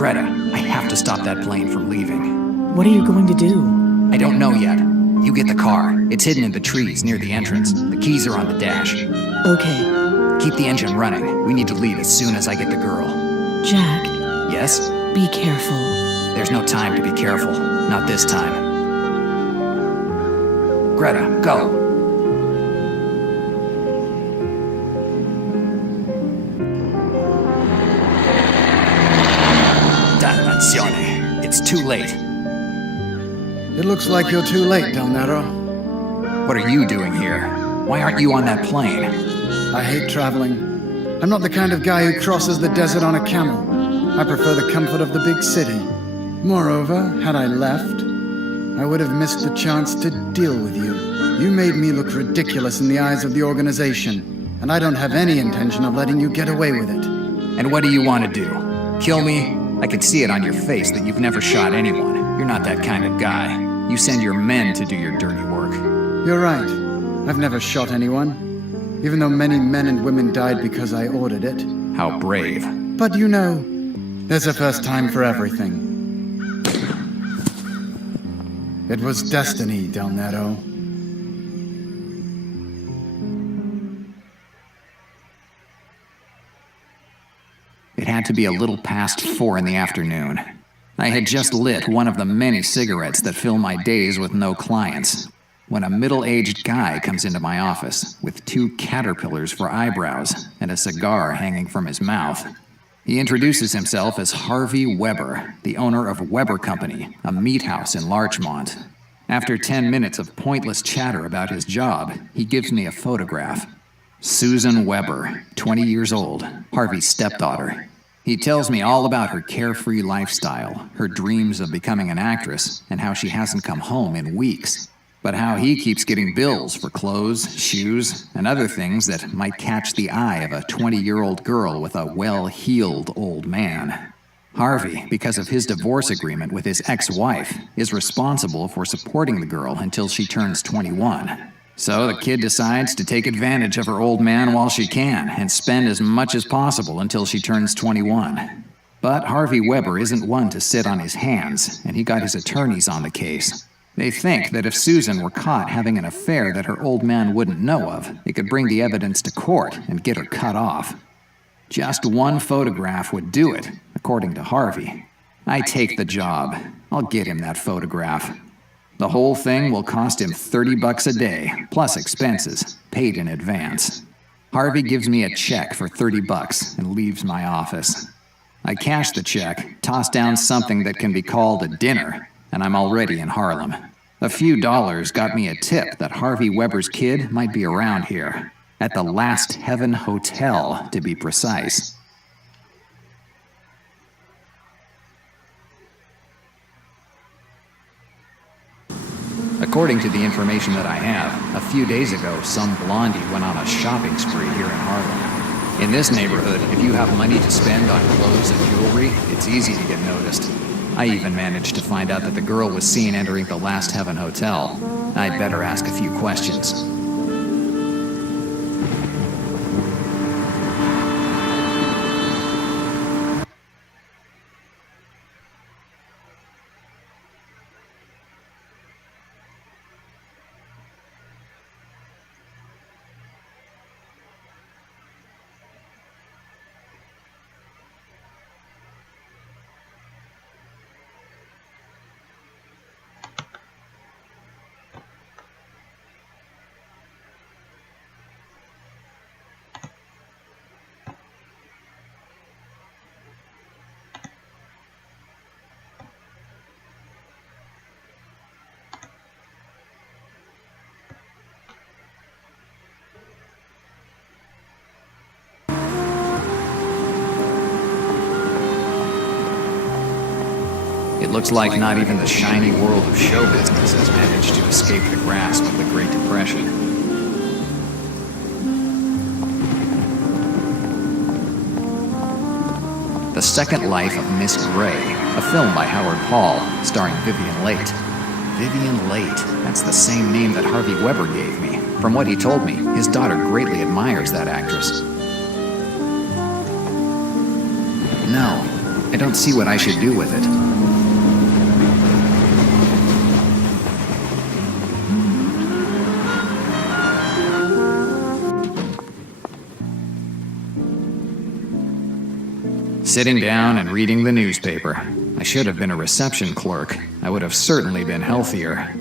Greta, I have to stop that plane from leaving. What are you going to do? I don't know yet. You get the car. It's hidden in the trees near the entrance. The keys are on the dash. Okay. Keep the engine running. We need to leave as soon as I get the girl. Jack. Yes? Be careful. There's no time to be careful. Not this time. Greta, go. Dannazione. It's too late. It looks like you're too late, Del Nero. What are you doing here? Why aren't you on that plane? I hate traveling. I'm not the kind of guy who crosses the desert on a camel. I prefer the comfort of the big city. Moreover, had I left, I would have missed the chance to deal with you. You made me look ridiculous in the eyes of the organization, and I don't have any intention of letting you get away with it. And what do you want to do? Kill me? I could see it on your face that you've never shot anyone. You're not that kind of guy. You send your men to do your dirty work. You're right. I've never shot anyone, even though many men and women died because I ordered it. How brave. But you know, there's a first time for everything. It was destiny, Del Nero. It had to be a little past 4 in the afternoon. I had just lit one of the many cigarettes that fill my days with no clients, when a middle-aged guy comes into my office with 2 caterpillars for eyebrows and a cigar hanging from his mouth. He introduces himself as Harvey Weber, the owner of Weber Company, a meat house in Larchmont. After 10 minutes of pointless chatter about his job, he gives me a photograph. Susan Weber, 20 years old, Harvey's stepdaughter. He tells me all about her carefree lifestyle, her dreams of becoming an actress, and how she hasn't come home in weeks. But how he keeps getting bills for clothes, shoes, and other things that might catch the eye of a 20-year-old girl with a well-heeled old man. Harvey, because of his divorce agreement with his ex-wife, is responsible for supporting the girl until she turns 21. So the kid decides to take advantage of her old man while she can and spend as much as possible until she turns 21. But Harvey Weber isn't one to sit on his hands, and he got his attorneys on the case. They think that if Susan were caught having an affair that her old man wouldn't know of, it could bring the evidence to court and get her cut off. Just one photograph would do it, according to Harvey. I take the job. I'll get him that photograph. The whole thing will cost him $30 a day, plus expenses, paid in advance. Harvey gives me a check for $30 and leaves my office. I cash the check, toss down something that can be called a dinner, and I'm already in Harlem. A few dollars got me a tip that Harvey Weber's kid might be around here, at the Last Heaven Hotel, to be precise. According to the information that I have, a few days ago, some blondie went on a shopping spree here in Harlem. In this neighborhood, if you have money to spend on clothes and jewelry, it's easy to get noticed. I even managed to find out that the girl was seen entering the Last Heaven Hotel. I'd better ask a few questions. It looks like not even the shiny world of show business has managed to escape the grasp of the Great Depression. The Second Life of Miss Gray, a film by Howard Paul, starring Vivian Leight. Vivian Leight, that's the same name that Harvey Weber gave me. From what he told me, his daughter greatly admires that actress. No, I don't see what I should do with it. Sitting down and reading the newspaper. I should have been a reception clerk. I would have certainly been healthier.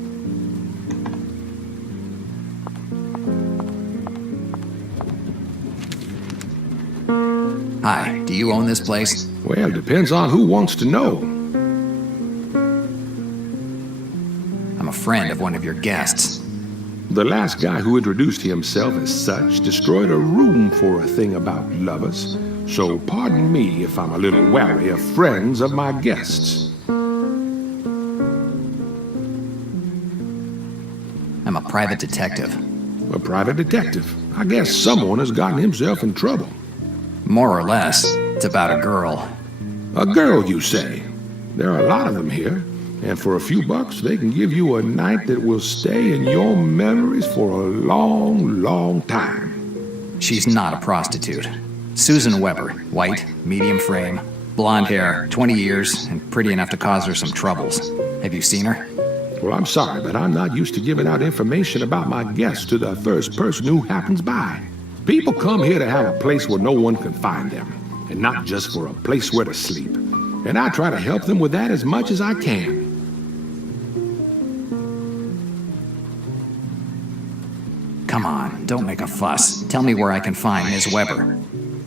Hi, do you own this place? Well, it depends on who wants to know. I'm a friend of one of your guests. The last guy who introduced himself as such destroyed a room for a thing about lovers. So pardon me if I'm a little wary of friends of my guests. I'm a private detective. A private detective. I guess someone has gotten himself in trouble. More or less. It's about a girl. A girl, you say? There are a lot of them here. And for a few bucks, they can give you a night that will stay in your memories for a long, long time. She's not a prostitute. Susan Weber, white, medium frame, blonde hair, 20 years, and pretty enough to cause her some troubles. Have you seen her? Well, I'm sorry, but I'm not used to giving out information about my guests to the first person who happens by. People come here to have a place where no one can find them, and not just for a place where to sleep. And I try to help them with that as much as I can. Come on, don't make a fuss. Tell me where I can find Ms. Weber.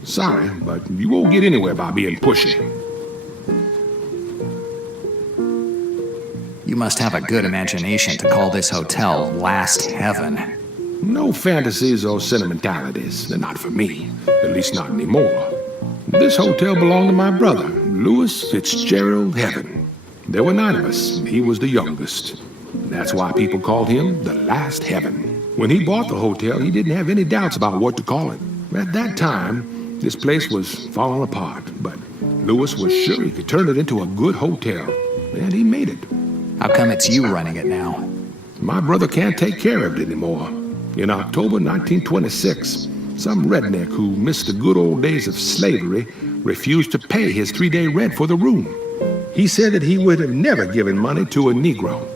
Sorry, but you won't get anywhere by being pushy. You must have a good imagination to call this hotel Last Heaven. No fantasies or sentimentalities. They're not for me. At least not anymore. This hotel belonged to my brother, Louis Fitzgerald Heaven. There were 9 of us, and he was the youngest. That's why people called him the Last Heaven. When he bought the hotel, he didn't have any doubts about what to call it. At that time, this place was falling apart, but Louis was sure he could turn it into a good hotel, and he made it. How come it's you running it now? My brother can't take care of it anymore. In October 1926, some redneck who missed the good old days of slavery refused to pay his 3-day rent for the room. He said that he would have never given money to a Negro.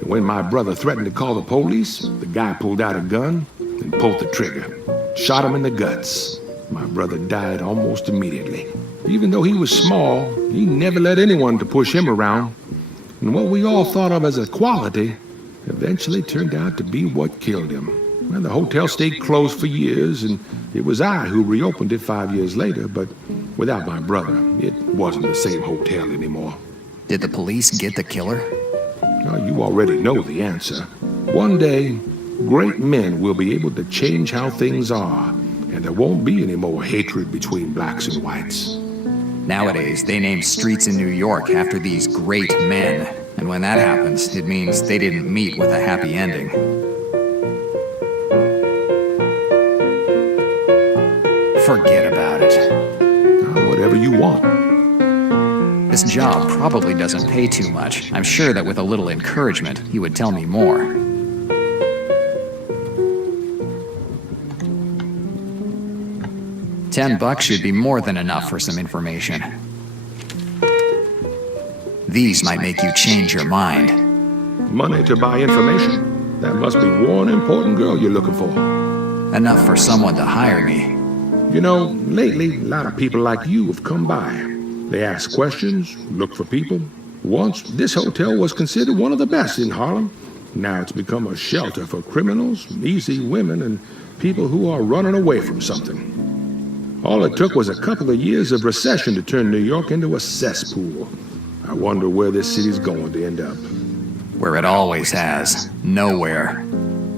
And when my brother threatened to call the police, the guy pulled out a gun and pulled the trigger, shot him in the guts. My brother died almost immediately. Even though he was small, he never let anyone to push him around. And what we all thought of as a quality eventually turned out to be what killed him. And the hotel stayed closed for years, and it was I who reopened it 5 years later, but without my brother, it wasn't the same hotel anymore. Did the police get the killer? Now, you already know the answer. One day, great men will be able to change how things are, and there won't be any more hatred between blacks and whites. Nowadays, they name streets in New York after these great men. And when that happens, it means they didn't meet with a happy ending. Forget about it. Whatever you want. This job probably doesn't pay too much. I'm sure that with a little encouragement, he would tell me more. $10 should be more than enough for some information. These might make you change your mind. Money to buy information? That must be one important girl you're looking for. Enough for someone to hire me. You know, lately, a lot of people like you have come by. They ask questions, look for people. Once, this hotel was considered one of the best in Harlem. Now it's become a shelter for criminals, easy women, and people who are running away from something. All it took was a couple of years of recession to turn New York into a cesspool. I wonder where this city's going to end up. Where it always has. Nowhere.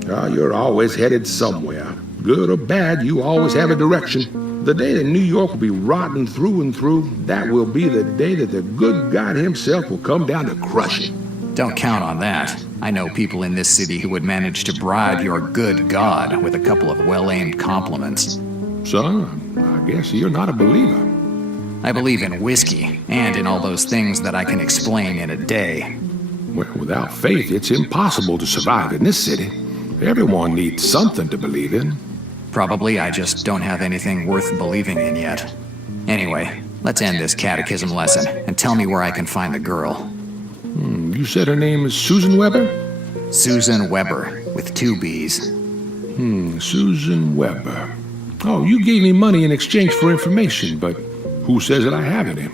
You're always headed somewhere. Good or bad, you always have a direction. The day that New York will be rotten through and through, that will be the day that the good God himself will come down to crush it. Don't count on that. I know people in this city who would manage to bribe your good God with a couple of well-aimed compliments. Son, I guess you're not a believer. I believe in whiskey, and in all those things that I can explain in a day. Well, without faith, it's impossible to survive in this city. Everyone needs something to believe in. Probably I just don't have anything worth believing in yet. Anyway, Let's end this catechism lesson and tell me where I can find the girl. You said her name is Susan Weber? Susan Weber, with 2 B's. Susan Weber. Oh, you gave me money in exchange for information, but who says that I have any?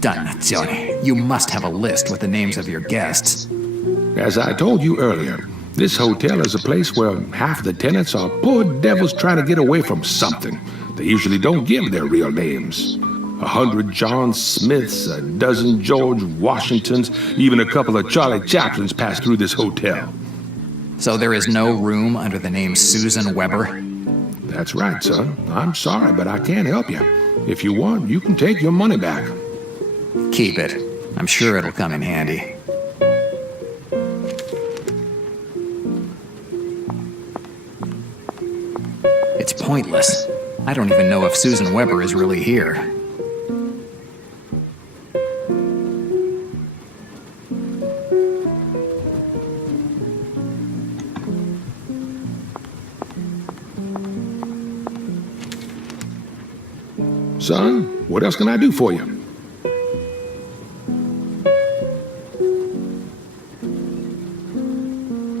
Dannazione, you must have a list with the names of your guests. As I told you earlier, this hotel is a place where half the tenants are poor devils trying to get away from something. They usually don't give their real names. 100 John Smiths, a dozen George Washingtons, even a couple of Charlie Chaplins pass through this hotel. So there is no room under the name Susan Weber? That's right, son. I'm sorry, but I can't help you. If you want, you can take your money back. Keep it. I'm sure it'll come in handy. It's pointless. I don't even know if Susan Weber is really here. Son, what else can I do for you?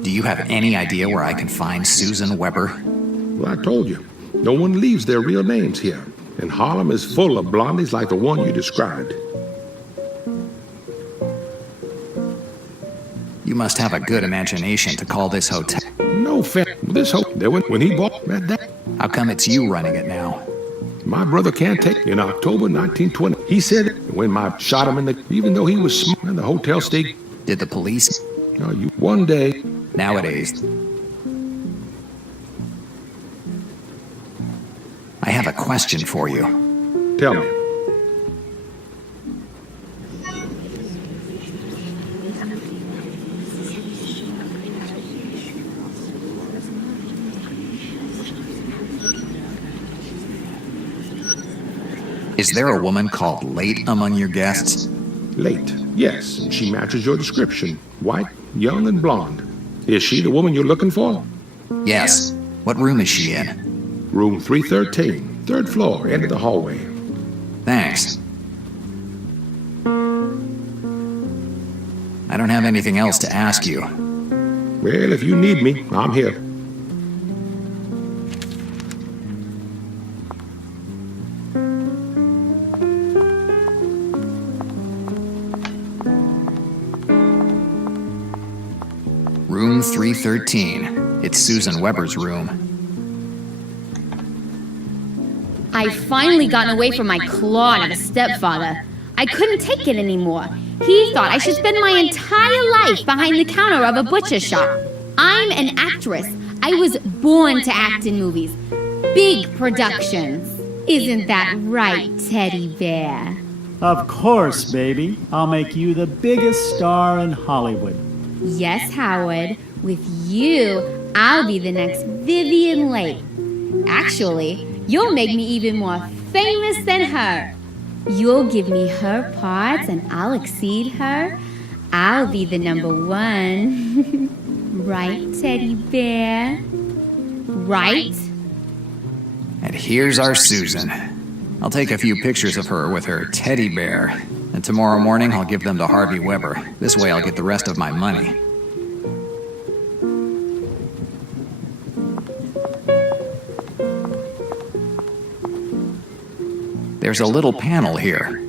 Do you have any idea where I can find Susan Weber? Well, I told you, no one leaves their real names here. And Harlem is full of blondies like the one you described. You must have a good imagination to call this hotel. No fair. This hotel, when he bought that, How come it's you running it now? my brother can't take in October 1920. He said it when I shot him in the, even though he was smart in the hotel stayed. Did the police? One day, Nowadays. I have a question for you. tell me. Is there a woman called Late among your guests? Late. Yes, and she matches your description. White, young, and blonde. Is she the woman you're looking for? Yes. What room is she in? Room 313, 3rd floor, end of the hallway. Thanks. I don't have anything else to ask you. Well, if you need me, I'm here. Room 313. It's Susan Weber's room. I finally gotten away from my clod of a stepfather. I couldn't take it anymore. He thought I should spend my entire life behind the counter of a butcher shop. I'm an actress. I was born to act in movies. Big productions. Isn't that right, Teddy Bear? Of course, baby. I'll make you the biggest star in Hollywood. Yes, Howard. With you, I'll be the next Vivian Lake. Actually, you'll make me even more famous than her. You'll give me her parts and I'll exceed her. I'll be the #1. Right, Teddy Bear? Right? And here's our Susan. I'll take a few pictures of her with her teddy bear. And tomorrow morning I'll give them to Harvey Weber. This way I'll get the rest of my money. There's a little panel here.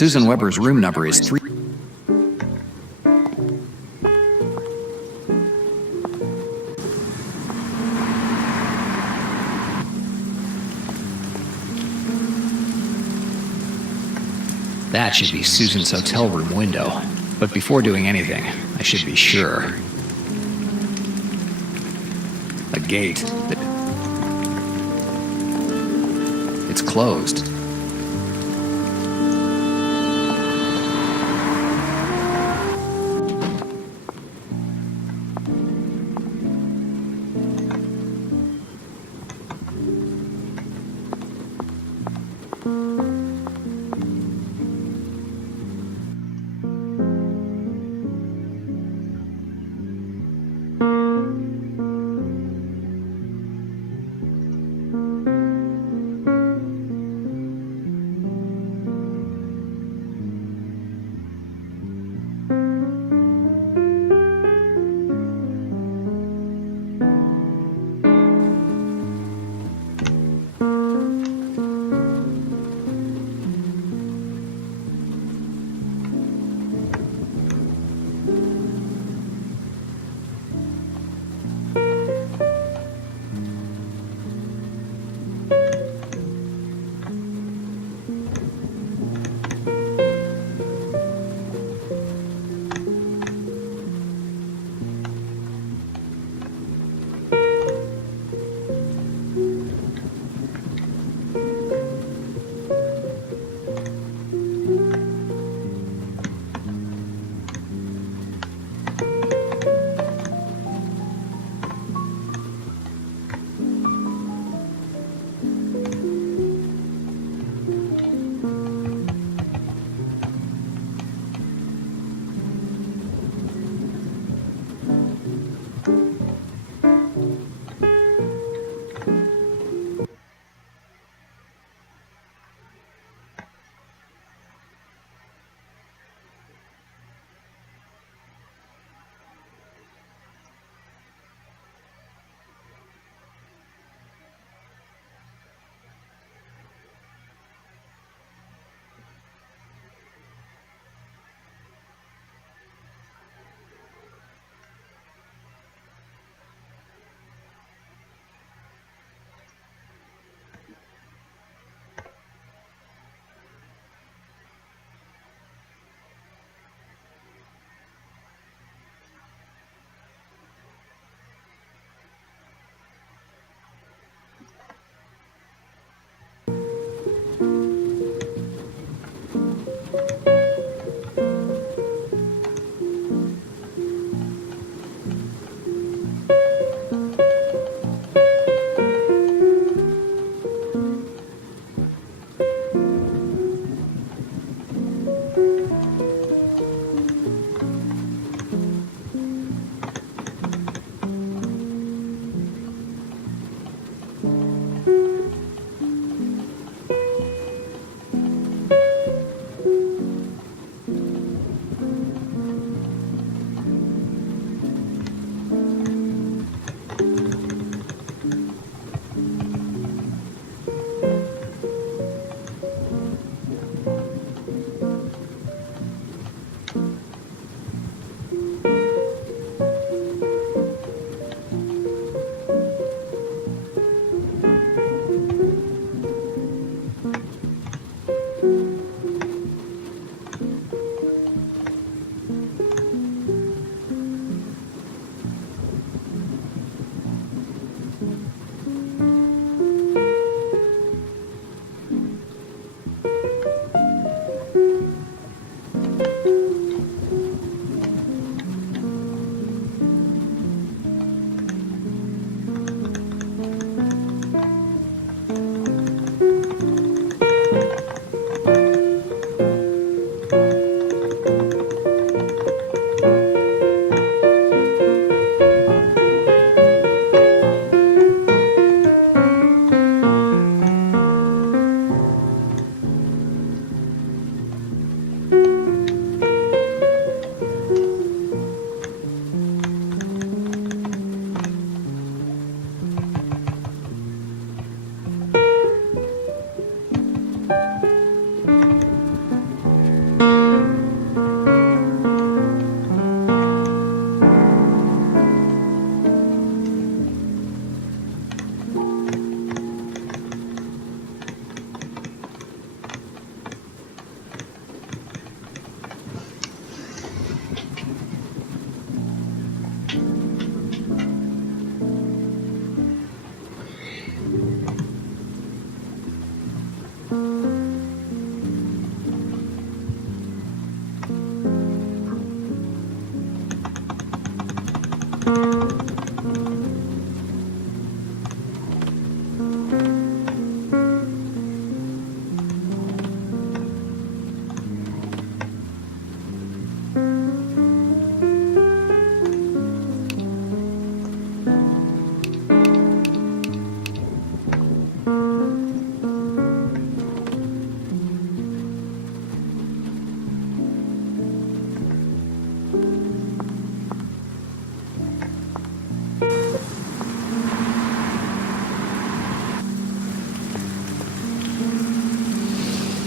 Susan Weber's room number is 3. That should be Susan's hotel room window. But before doing anything, I should be sure. A gate. It's closed.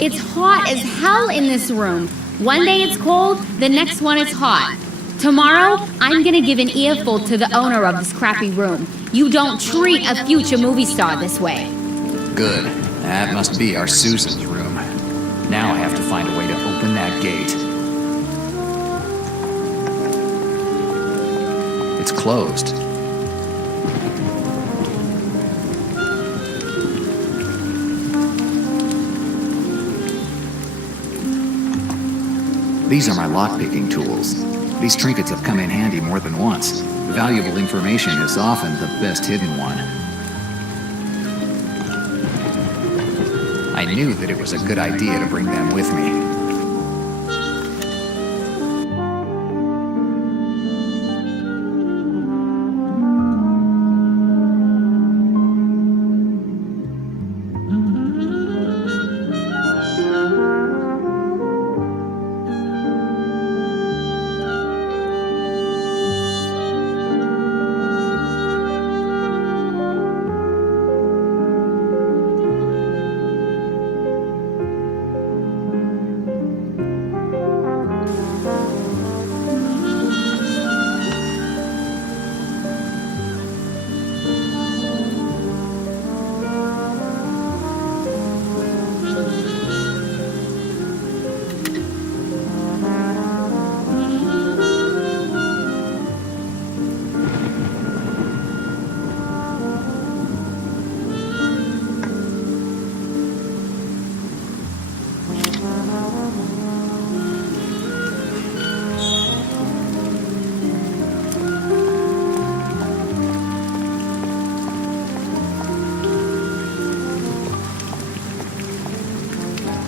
It's hot as hell in this room. One day it's cold, the next one it's hot. Tomorrow, I'm gonna give an earful to the owner of this crappy room. You don't treat a future movie star this way. Good. That must be our Susan's room. Now I have to find a way to open that gate. It's closed. These are my lockpicking tools. These trinkets have come in handy more than once. Valuable information is often the best hidden one. I knew that it was a good idea to bring them with me.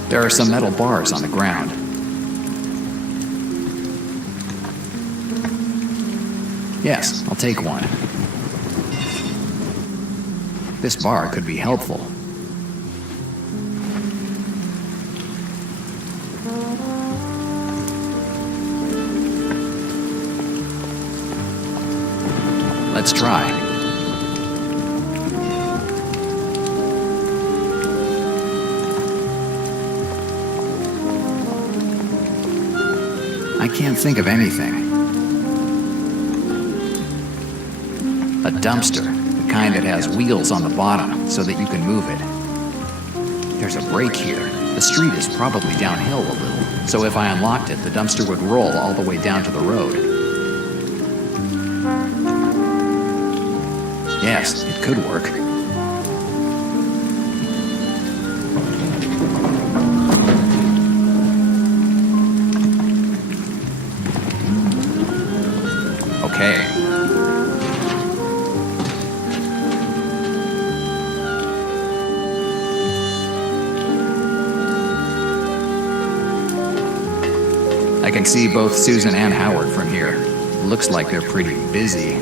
There are some metal bars on the ground. Yes, I'll take one. This bar could be helpful. Let's try. I can't think of anything. A dumpster, the kind that has wheels on the bottom so that you can move it. There's a break here. The street is probably downhill a little, so if I unlocked it, the dumpster would roll all the way down to the road. Yes, it could work. Okay. I can see both Susan and Howard from here. Looks like they're pretty busy.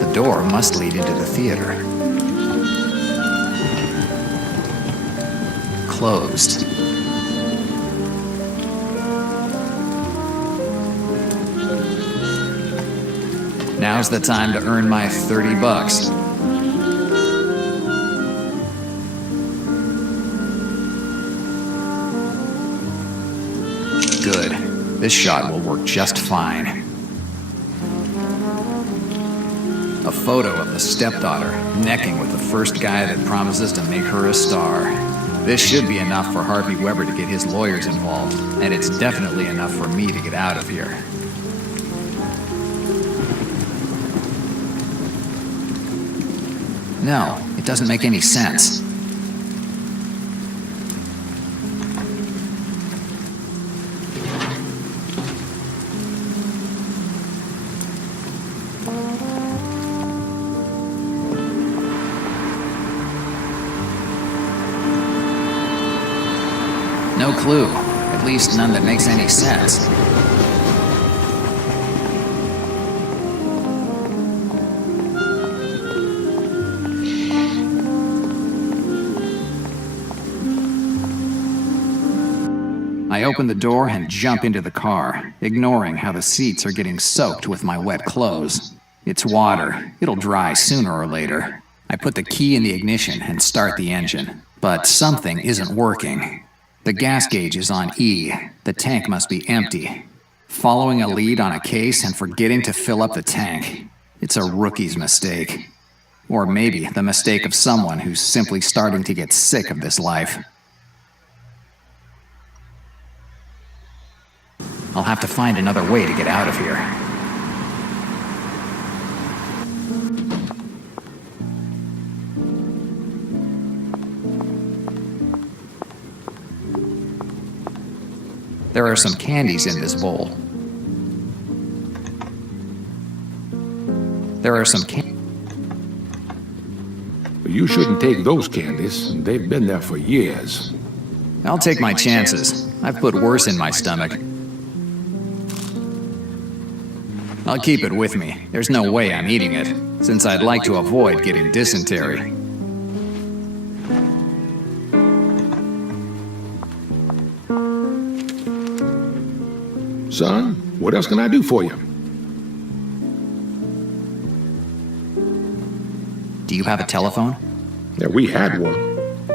The door must lead into the theater. Closed. Now's the time to earn my $30. Good. This shot will work just fine. A photo of the stepdaughter necking with the first guy that promises to make her a star. This should be enough for Harvey Weber to get his lawyers involved, and it's definitely enough for me to get out of here. No, it doesn't make any sense. No clue. At least none that makes any sense. I open the door and jump into the car, ignoring how the seats are getting soaked with my wet clothes. It's water. It'll dry sooner or later. I put the key in the ignition and start the engine. But something isn't working. The gas gauge is on E. The tank must be empty. Following a lead on a case and forgetting to fill up the tank. It's a rookie's mistake. Or maybe the mistake of someone who's simply starting to get sick of this life. I'll have to find another way to get out of here. There are some candies in this bowl. There are some You shouldn't take those candies. They've been there for years. I'll take my chances. I've put worse in my stomach. I'll keep it with me. There's no way I'm eating it, since I'd like to avoid getting dysentery. Son, what else can I do for you? Do you have a telephone? Yeah, we had one.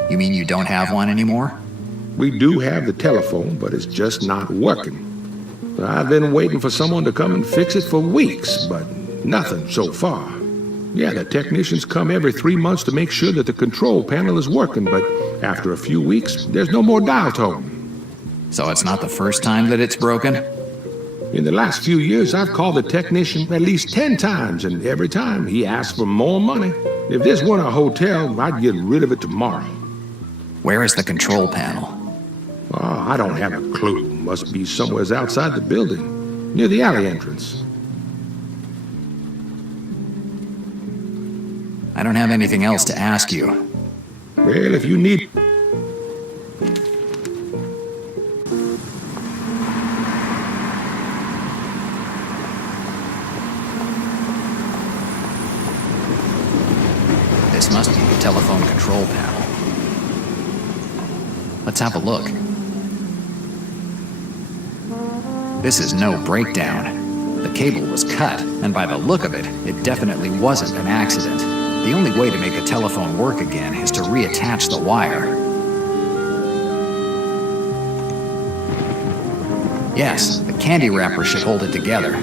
You mean you don't have one anymore? We do have the telephone, but it's just not working. I've been waiting for someone to come and fix it for weeks, but nothing so far. Yeah, the technicians come every 3 months to make sure that the control panel is working, but after a few weeks, there's no more dial tone. So it's not the first time that it's broken? In the last few years, I've called the technician at least 10 times, and every time he asks for more money. If this weren't a hotel, I'd get rid of it tomorrow. Where is the control panel? Oh, I don't have a clue. Must be somewhere outside the building, near the alley entrance. I don't have anything else to ask you. Well, if you need... This must be the telephone control panel. Let's have a look. This is no breakdown. The cable was cut, and by the look of it, it definitely wasn't an accident. The only way to make a telephone work again is to reattach the wire. Yes, the candy wrapper should hold it together.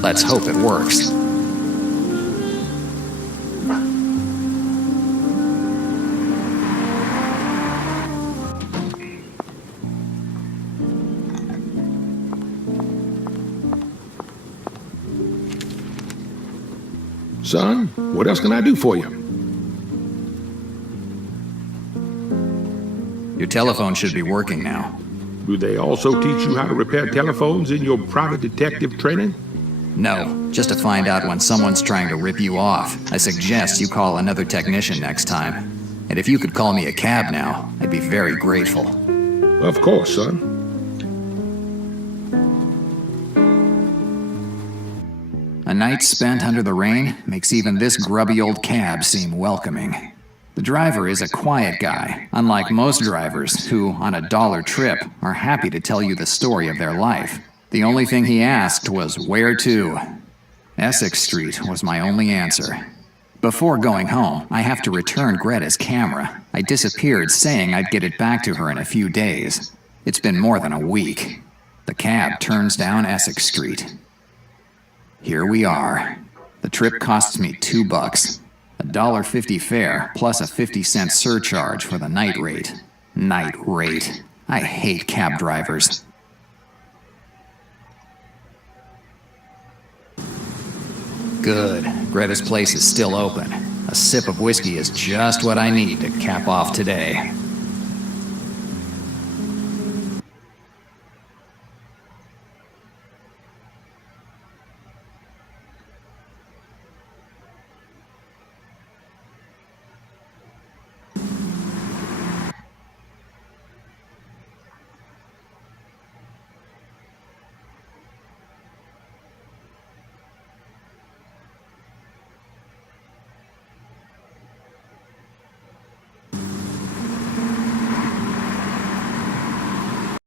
Let's hope it works. Son, what else can I do for you? Your telephone should be working now. Do they also teach you how to repair telephones in your private detective training? No, just to find out when someone's trying to rip you off. I suggest you call another technician next time. And if you could call me a cab now, I'd be very grateful. Of course, son. A night spent under the rain makes even this grubby old cab seem welcoming. The driver is a quiet guy, unlike most drivers who, on a $1 trip, are happy to tell you the story of their life. The only thing he asked was, "Where to?" Essex Street was my only answer. Before going home, I have to return Greta's camera. I disappeared saying I'd get it back to her in a few days. It's been more than a week. The cab turns down Essex Street. Here we are. The trip costs me $2. $1.50 fare plus a 50-cent surcharge for the night rate. Night rate. I hate cab drivers. Good. Greta's place is still open. A sip of whiskey is just what I need to cap off today.